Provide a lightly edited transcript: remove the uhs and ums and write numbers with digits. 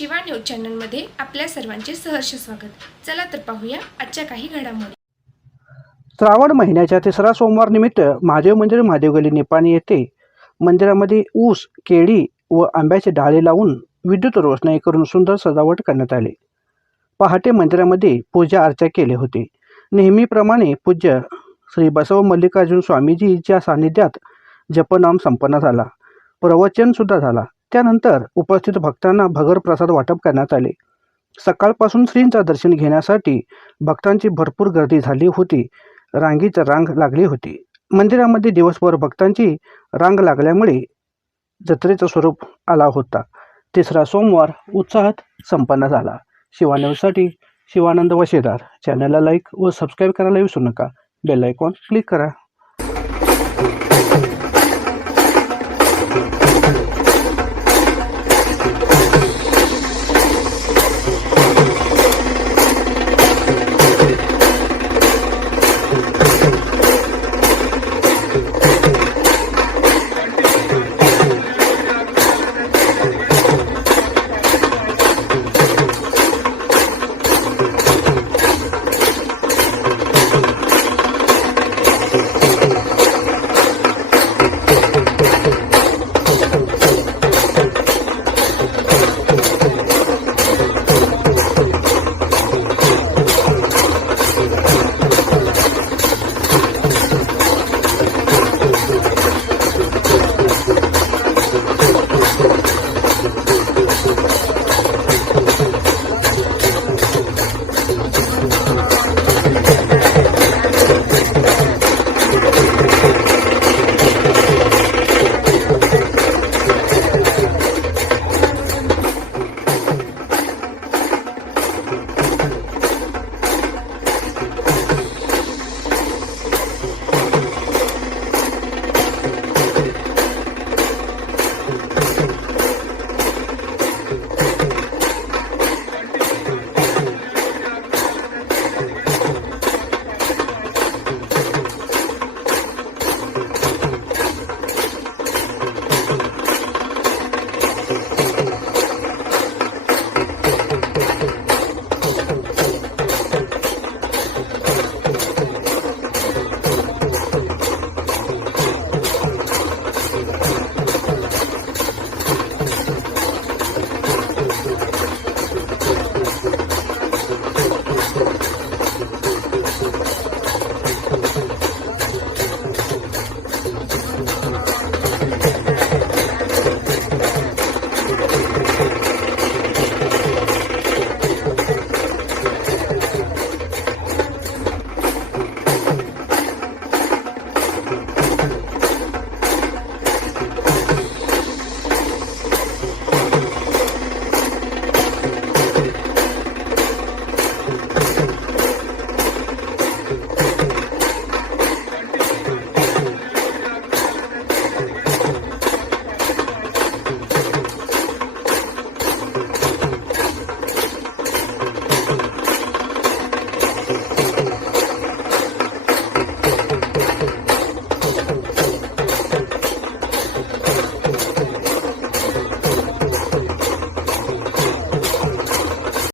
Shiva news चॅनलमध्ये आपल्या सर्वांचे सहर्ष स्वागत. चला तर पाहूया आजच्या काही घडामोडी. श्रावण महिन्याच्या तिसरा सोमवार निमित्त महादेव मंदिर महादेव गल्ली निपाणी येथे मंदिरामध्ये ऊस, केळी व आंब्याचे डाळे लावून विद्युत रोषणाई करून सुंदर सजावट करण्यात आली. पहाटे मंदिरामध्ये पूजा अर्चा केले होते. नेहमीप्रमाणे पूज्य श्री बसव मल्लिकार्जुन स्वामीजीच्या सानिध्यात जपनाम संपन्न झाला. प्रवचन सुद्धा झाला. त्यानंतर उपस्थित भक्तांना भगर प्रसाद वाटप करण्यात आले. सकाळपासून श्रींचा दर्शन घेण्यासाठी भक्तांची भरपूर गर्दी झाली होती. रांगीच रांग लागली होती. मंदिरामध्ये दिवसभर भक्तांची रांग लागल्यामुळे जत्रेचं स्वरूप आला होता. तिसरा सोमवार उत्साहात संपन्न झाला. शिवा न्यूजसाठी शिवानंद वशेदार. चॅनलला लाईक व सबस्क्राईब करायला विसरू नका. बेल आयकॉन क्लिक करा.